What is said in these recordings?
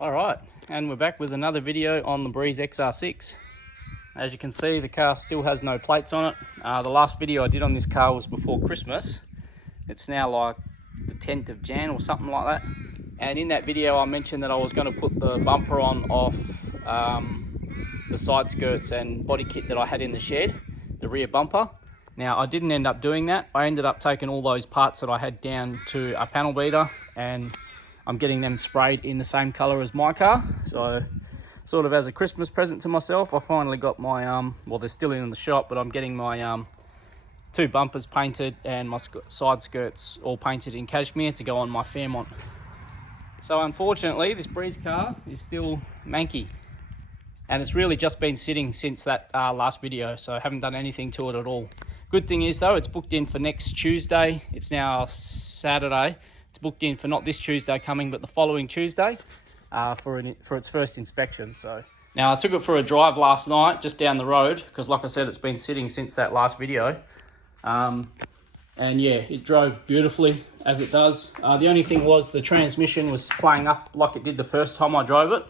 All right, and we're back with another video on the Breeze XR6. As you can see, the car still has no plates on it. The last video I did on this car was before Christmas. It's now like the 10th of Jan or something like that. And in that video I mentioned that I was going to put the bumper on off the side skirts and body kit that I had in the shed, the rear bumper. Now I didn't end up doing that. I ended up taking all those parts that I had down to a panel beater, and I'm getting them sprayed in the same colour as my car. So sort of as a Christmas present to myself, I finally got my, well, they're still in the shop, but I'm getting my two bumpers painted and my side skirts all painted in cashmere to go on my Fairmont. So unfortunately, this Breeze car is still manky. And it's really just been sitting since that last video, so I haven't done anything to it at all. Good thing is though, it's booked in for next Tuesday. It's now Saturday. It's booked in for not this Tuesday coming, but the following Tuesday for its first inspection. So now I took it for a drive last night, just down the road, because like I said, it's been sitting since that last video. And yeah, it drove beautifully as it does. The only thing was the transmission was playing up like it did the first time I drove it.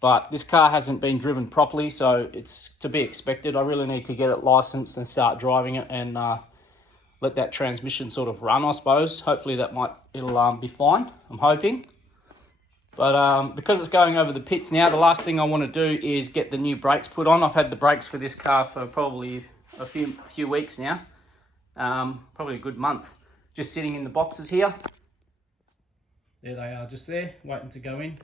But this car hasn't been driven properly, so it's to be expected. I really need to get it licensed and start driving it and let that transmission sort of run, I suppose. Hopefully it'll be fine, I'm hoping. But because it's going over the pits now, the last thing I want to do is get the new brakes put on. I've had the brakes for this car for probably a few weeks now. Probably a good month. Just sitting in the boxes here. There they are, just there, waiting to go in.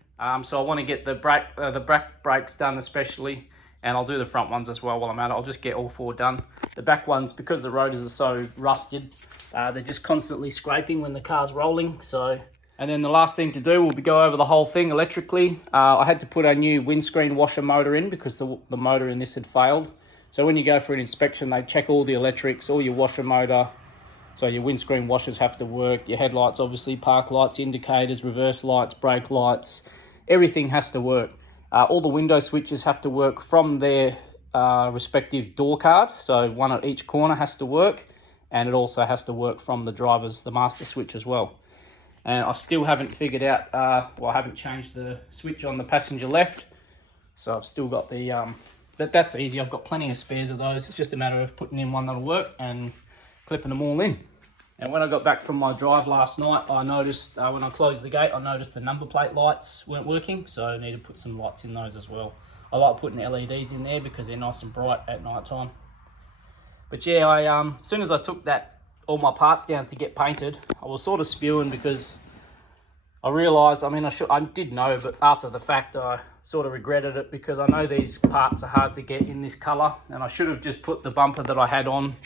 So I want to get the back brakes done especially, and I'll do the front ones as well while I'm at it. I'll just get all four done. The back ones, because the rotors are so rusted, they're just constantly scraping when the car's rolling. So, and then the last thing to do will be go over the whole thing electrically. I had to put a new windscreen washer motor in because the motor in this had failed. So when you go for an inspection, they check all the electrics, all your washer motor. So your windscreen washers have to work, your headlights, obviously, park lights, indicators, reverse lights, brake lights, everything has to work. All the window switches have to work from their respective door card. So one at each corner has to work, and it also has to work from the master switch as well. And I still haven't figured out, well, I haven't changed the switch on the passenger left. So I've still got the, but that's easy. I've got plenty of spares of those. It's just a matter of putting in one that'll work and clipping them all in. And when I got back from my drive last night, I noticed when I closed the gate, I noticed the number plate lights weren't working, so I need to put some lights in those as well. I like putting LEDs in there because they're nice and bright at night time. But yeah, as soon as I took all my parts down to get painted, I was sort of spewing because I realised, I mean, I did know, but after the fact, I sort of regretted it because I know these parts are hard to get in this colour, and I should have just put the bumper that I had on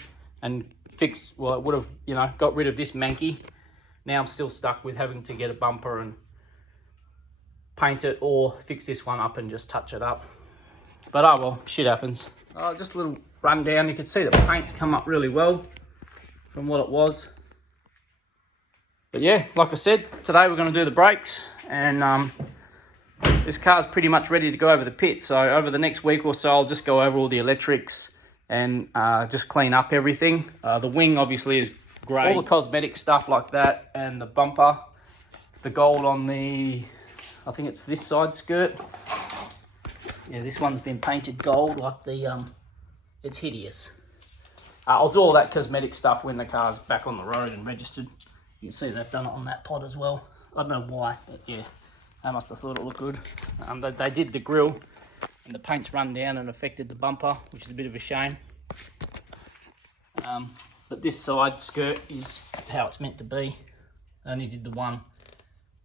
and fixed, well, it would have, you know, got rid of this manky. Now I'm still stuck with having to get a bumper and paint it, or fix this one up and just touch it up. But oh well, shit happens. Just a little rundown. You can see the paint's come up really well from what it was. But yeah, like I said, today we're going to do the brakes, and this car's pretty much ready to go over the pit. So over the next week or so, I'll just go over all the electrics and just clean up everything. The wing obviously is great. All the cosmetic stuff like that, and the bumper, the gold on the, I think it's this side skirt. Yeah, this one's been painted gold, like the, it's hideous. I'll do all that cosmetic stuff when the car's back on the road and registered. You can see they've done it on that pod as well. I don't know why, but yeah, they must have thought it looked good. They did the grille, and the paint's run down and affected the bumper, which is a bit of a shame. But this side skirt is how it's meant to be. I only did the one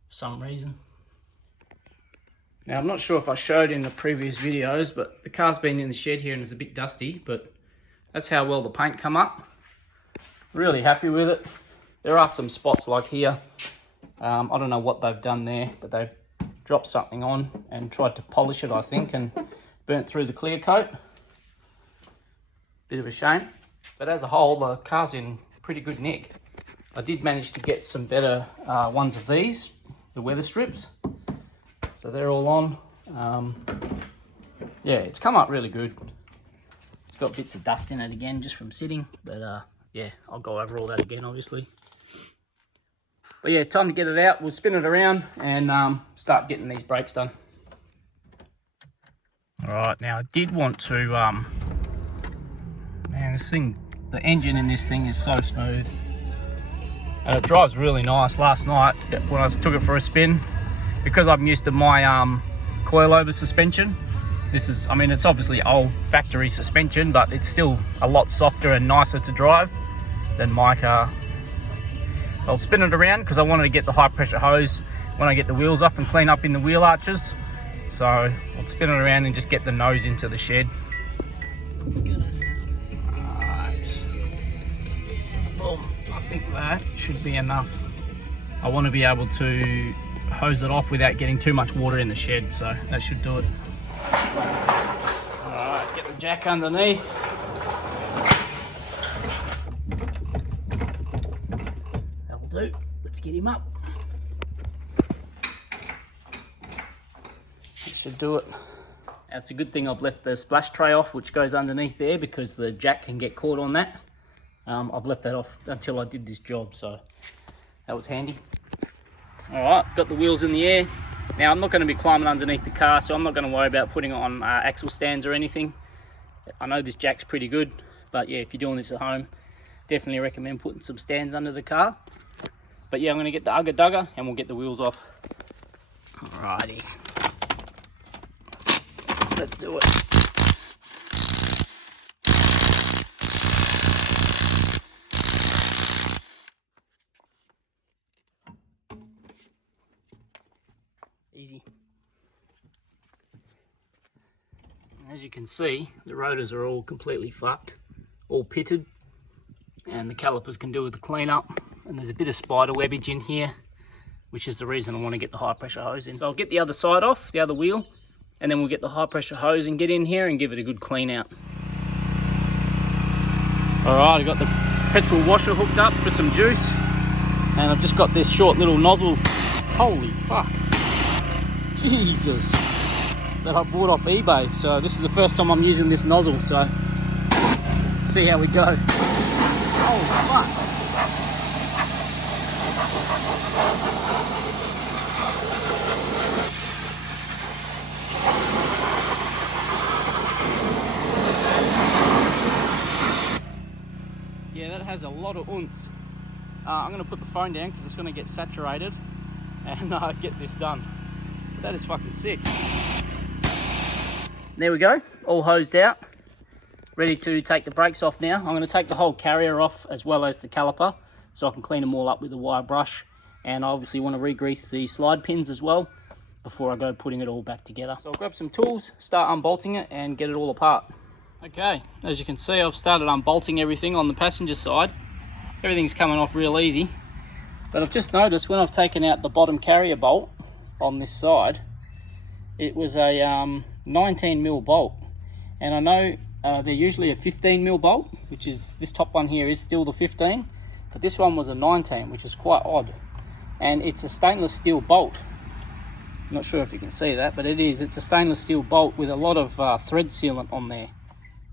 for some reason. Now, I'm not sure if I showed in the previous videos, but the car's been in the shed here and it's a bit dusty, but that's how well the paint come up. Really happy with it. There are some spots like here. I don't know what they've done there, but they've dropped something on and tried to polish it, I think, and burnt through the clear coat. Bit of a shame. But as a whole, the car's in pretty good nick. I did manage to get some better ones of these, the weather strips. So they're all on. Yeah, it's come up really good. It's got bits of dust in it again, just from sitting. But yeah, I'll go over all that again, obviously. But yeah, time to get it out. We'll spin it around and start getting these brakes done. All right, now I did want to, man, this thing, the engine in this thing is so smooth. And it drives really nice. Last night when I took it for a spin, because I'm used to my coilover suspension, this is, I mean, it's obviously old factory suspension, but it's still a lot softer and nicer to drive than my car. I'll spin it around because I wanted to get the high pressure hose when I get the wheels off and clean up in the wheel arches. So I'll spin it around and just get the nose into the shed. Alright. Boom. I think that should be enough. I want to be able to hose it off without getting too much water in the shed, so that should do it. Alright, get the jack underneath. That'll do. Let's get him up. That should do it. Now, it's a good thing I've left the splash tray off, which goes underneath there, because the jack can get caught on that. I've left that off until I did this job, so that was handy. Alright, got the wheels in the air. Now I'm not going to be climbing underneath the car, so I'm not going to worry about putting it on axle stands or anything. I know this jack's pretty good, but yeah, if you're doing this at home, definitely recommend putting some stands under the car. But yeah, I'm going to get the Ugga Dugger and we'll get the wheels off. Alrighty. Let's do it. Easy. As you can see, the rotors are all completely fucked, all pitted, and the calipers can do with the cleanup. And there's a bit of spider webbage in here, which is the reason I want to get the high pressure hose in. So I'll get the other side off, the other wheel, and then we'll get the high pressure hose and get in here and give it a good clean out. Alright, I got the petrol washer hooked up for some juice, and I've just got this short little nozzle. Holy fuck. Jesus, that I bought off eBay. So this is the first time I'm using this nozzle, so let's see how we go. Oh fuck. Yeah, that has a lot of oomph. I'm going to put the phone down because it's going to get saturated and get this done. That is fucking sick. There we go, all hosed out. Ready to take the brakes off now. I'm going to take the whole carrier off as well as the caliper so I can clean them all up with a wire brush. And I obviously want to re-grease the slide pins as well before I go putting it all back together. So I'll grab some tools, start unbolting it and get it all apart. Okay, as you can see, I've started unbolting everything on the passenger side. Everything's coming off real easy. But I've just noticed when I've taken out the bottom carrier bolt on this side, it was a 19mm bolt, and I know they're usually a 15mm bolt, which is this top one here is still the 15, but this one was a 19, which is quite odd. And it's a stainless steel bolt. I'm not sure if you can see that, but it's a stainless steel bolt with a lot of thread sealant on there.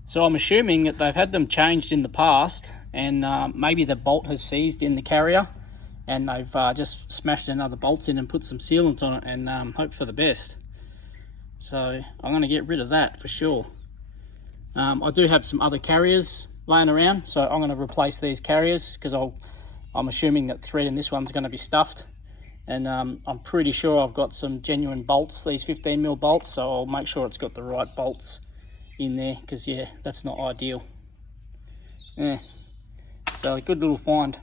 So I'm assuming that they've had them changed in the past, and maybe the bolt has seized in the carrier, and they've just smashed another bolts in and put some sealant on it and hope for the best. So I'm going to get rid of that for sure. I do have some other carriers laying around, so I'm going to replace these carriers because I'm assuming that thread in this one's going to be stuffed. And I'm pretty sure I've got some genuine bolts, these 15mm bolts, so I'll make sure it's got the right bolts in there because yeah, that's not ideal. Yeah, so a good little find.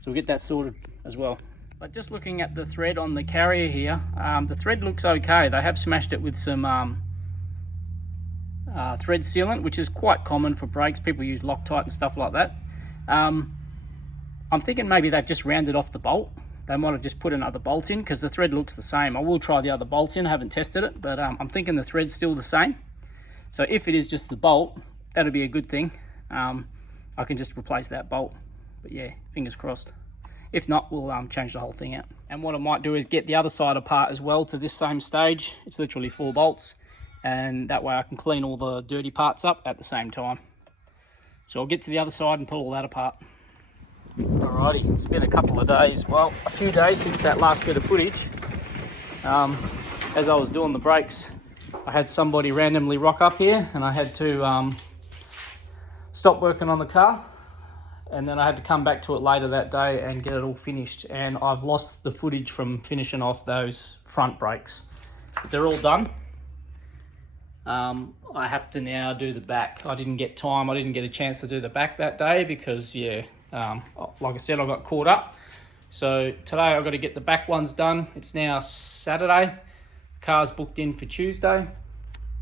So we'll get that sorted as well. But just looking at the thread on the carrier here, the thread looks okay. They have smashed it with some thread sealant, which is quite common for brakes. People use Loctite and stuff like that. I'm thinking maybe they've just rounded off the bolt. They might have just put another bolt in because the thread looks the same. I will try the other bolt in, I haven't tested it, but I'm thinking the thread's still the same. So if it is just the bolt, that'll be a good thing. I can just replace that bolt. But yeah, fingers crossed. If not, we'll change the whole thing out. And what I might do is get the other side apart as well to this same stage. It's literally 4 bolts. And that way I can clean all the dirty parts up at the same time. So I'll get to the other side and pull all that apart. Alrighty, it's been a couple of days, well, a few days since that last bit of footage. As I was doing the brakes, I had somebody randomly rock up here and I had to stop working on the car, and then I had to come back to it later that day and get it all finished, and I've lost the footage from finishing off those front brakes. But they're all done. I have to now do the back. I didn't get time, I didn't get a chance to do the back that day because, yeah, like I said, I got caught up. So today I've got to get the back ones done. It's now Saturday. Car's booked in for Tuesday.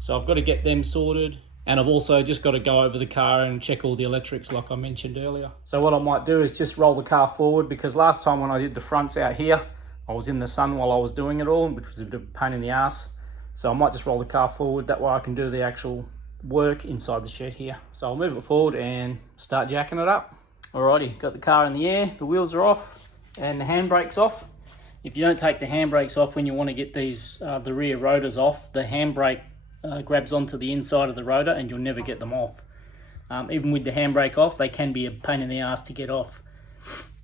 So I've got to get them sorted. And I've also just got to go over the car and check all the electrics like I mentioned earlier. So what I might do is just roll the car forward, because last time when I did the fronts out here, I was in the sun while I was doing it all, which was a bit of a pain in the ass. So I might just roll the car forward. That way I can do the actual work inside the shed here. So I'll move it forward and start jacking it up. Alrighty, got the car in the air, the wheels are off, and the handbrake's off. If you don't take the handbrakes off when you want to get these the rear rotors off, the handbrake grabs onto the inside of the rotor and you'll never get them off. Even with the handbrake off, they can be a pain in the ass to get off.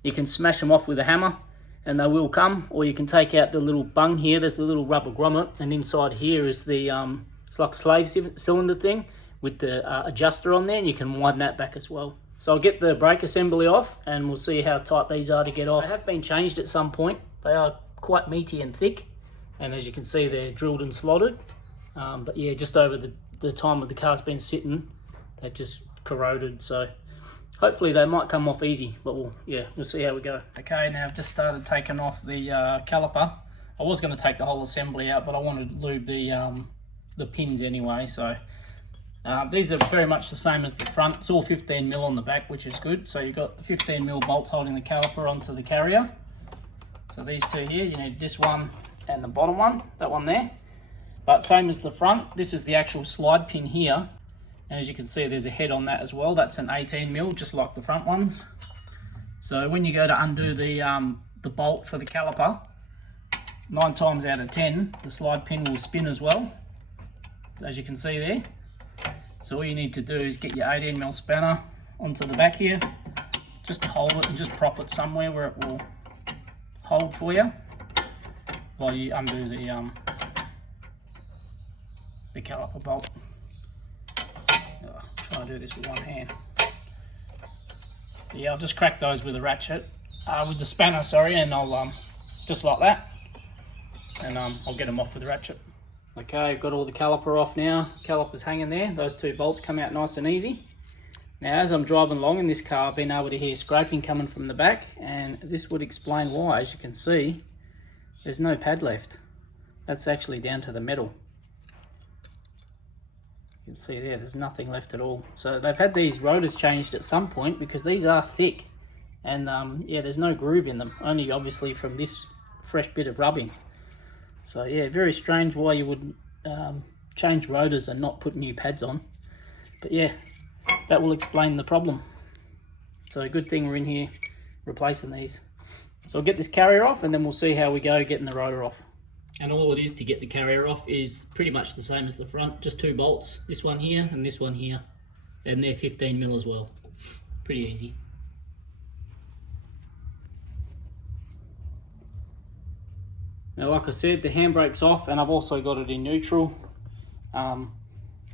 You can smash them off with a hammer and they will come, or you can take out the little bung here. There's a little rubber grommet, and inside here is the it's like a slave cylinder thing with the adjuster on there, and you can wind that back as well. So I'll get the brake assembly off and we'll see how tight these are to get off. They have been changed at some point. They are quite meaty and thick, and as you can see, they're drilled and slotted. But yeah, just over the time of the car's been sitting, they've just corroded. So hopefully they might come off easy, but we'll see how we go. Okay, now I've just started taking off the caliper. I was going to take the whole assembly out, but I wanted to lube the pins anyway. So these are very much the same as the front. It's all 15mm on the back, which is good. So you've got the 15mm bolts holding the caliper onto the carrier. So these two here, you need this one and the bottom one, that one there. But same as the front, this is the actual slide pin here. And as you can see, there's a head on that as well. That's an 18mm, just like the front ones. So when you go to undo the bolt for the caliper, 9 times out of 10, the slide pin will spin as well, as you can see there. So all you need to do is get your 18mm spanner onto the back here, just hold it and just prop it somewhere where it will hold for you while you undo the caliper bolt. Try to do this with one hand. But yeah, I'll just crack those with a ratchet, with the spanner, sorry, and I'll just like that, and I'll get them off with a ratchet. Okay, I've got all the caliper off now. Caliper's hanging there. Those two bolts come out nice and easy. Now, as I'm driving along in this car, I've been able to hear scraping coming from the back, and this would explain why. As you can see, there's no pad left. That's actually down to the metal. You can see there's nothing left at all. So they've had these rotors changed at some point, because these are thick, and yeah, there's no groove in them, only obviously from this fresh bit of rubbing. So yeah, very strange why you would change rotors and not put new pads on. But yeah, that will explain the problem. So good thing we're in here replacing these. So I'll get this carrier off and then we'll see how we go getting the rotor off. And all it is to get the carrier off is pretty much the same as the front, just 2 bolts, this one here and this one here. And they're 15mm as well. Pretty easy. Now, like I said, the handbrake's off and I've also got it in neutral. Now,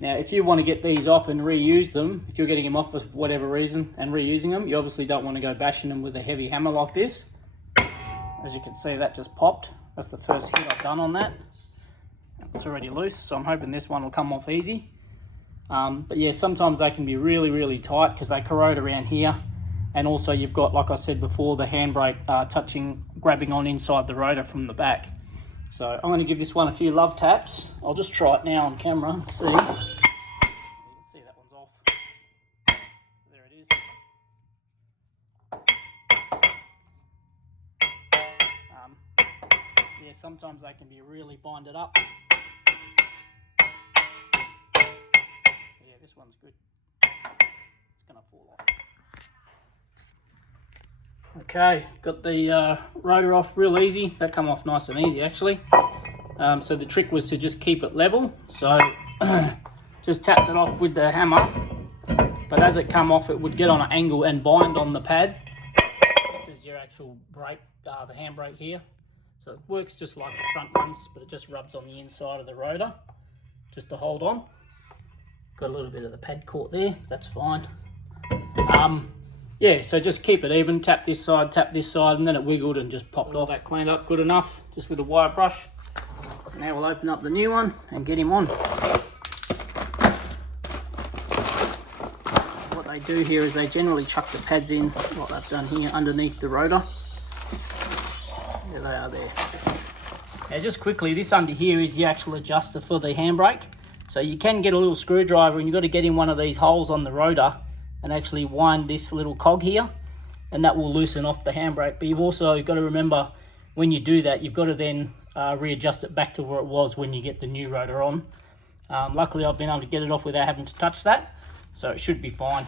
if you want to get these off and reuse them, if you're getting them off for whatever reason and reusing them, you obviously don't want to go bashing them with a heavy hammer like this. As you can see, that just popped. That's the first hit I've done on that. It's already loose, so I'm hoping this one will come off easy. But yeah, sometimes they can be really, really tight because they corrode around here. And also you've got, like I said before, the handbrake grabbing on inside the rotor from the back. So I'm going to give this one a few love taps. I'll just try it now on camera and see. You can see that one's off. There it is. Yeah, sometimes they can be really binded up. Yeah, this one's good. It's going to fall off. Okay, got the rotor off real easy. That come off nice and easy actually. So the trick was to just keep it level. So just tapped it off with the hammer. But as it come off, it would get on an angle and bind on the pad. your actual brake, the handbrake here. So it works just like the front ones, but it just rubs on the inside of the rotor just to hold on. Got a little bit of the pad caught there, that's fine. Yeah, so just keep it even, tap this side, and then it wiggled and just popped off. That cleaned up good enough, just with a wire brush. Now we'll open up the new one and get him on. What they do here is they generally chuck the pads in, like they've done here, underneath the rotor. There they are there. Now just quickly, this under here is the actual adjuster for the handbrake. So you can get a little screwdriver and you've got to get in one of these holes on the rotor and actually wind this little cog here, and that will loosen off the handbrake. But you've also got to remember, when you do that, you've got to then readjust it back to where it was when you get the new rotor on. Luckily I've been able to get it off without having to touch that, so it should be fine.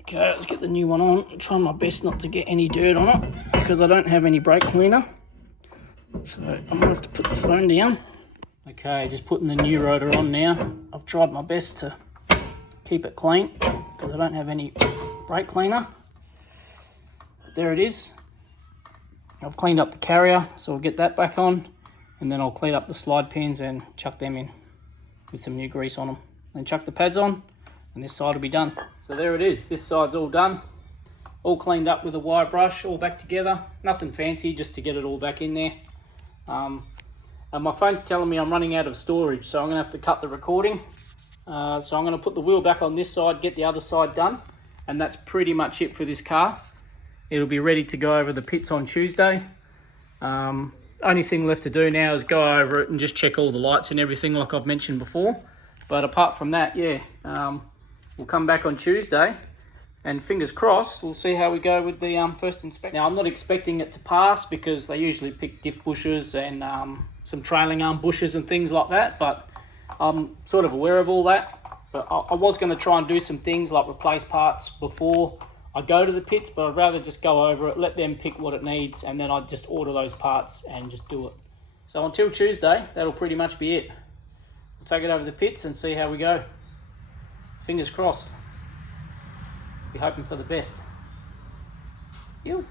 Okay, let's get the new one on. I'm trying my best not to get any dirt on it because I don't have any brake cleaner. So I'm gonna have to put the phone down. Okay, just putting the new rotor on now. I've tried my best to keep it clean because I don't have any brake cleaner. There it is. I've cleaned up the carrier, so we'll get that back on, and then I'll clean up the slide pins and chuck them in with some new grease on them. Then chuck the pads on, and this side will be done. So there it is, this side's all done. All cleaned up with a wire brush, all back together. Nothing fancy, just to get it all back in there. And my phone's telling me I'm running out of storage, so I'm gonna have to cut the recording. So I'm gonna put the wheel back on this side, get the other side done, and that's pretty much it for this car. It'll be ready to go over the pits on Tuesday. Only thing left to do now is go over it and just check all the lights and everything like I've mentioned before. But apart from that, yeah, we'll come back on Tuesday, and fingers crossed, we'll see how we go with the first inspection. Now, I'm not expecting it to pass because they usually pick diff bushes and some trailing arm bushes and things like that, but I'm sort of aware of all that. But I was going to try and do some things like replace parts before I go to the pits, but I'd rather just go over it, let them pick what it needs, and then I'd just order those parts and just do it. So until Tuesday, that'll pretty much be it. We'll take it over the pits and see how we go. Fingers crossed. Be hoping for the best. Ew.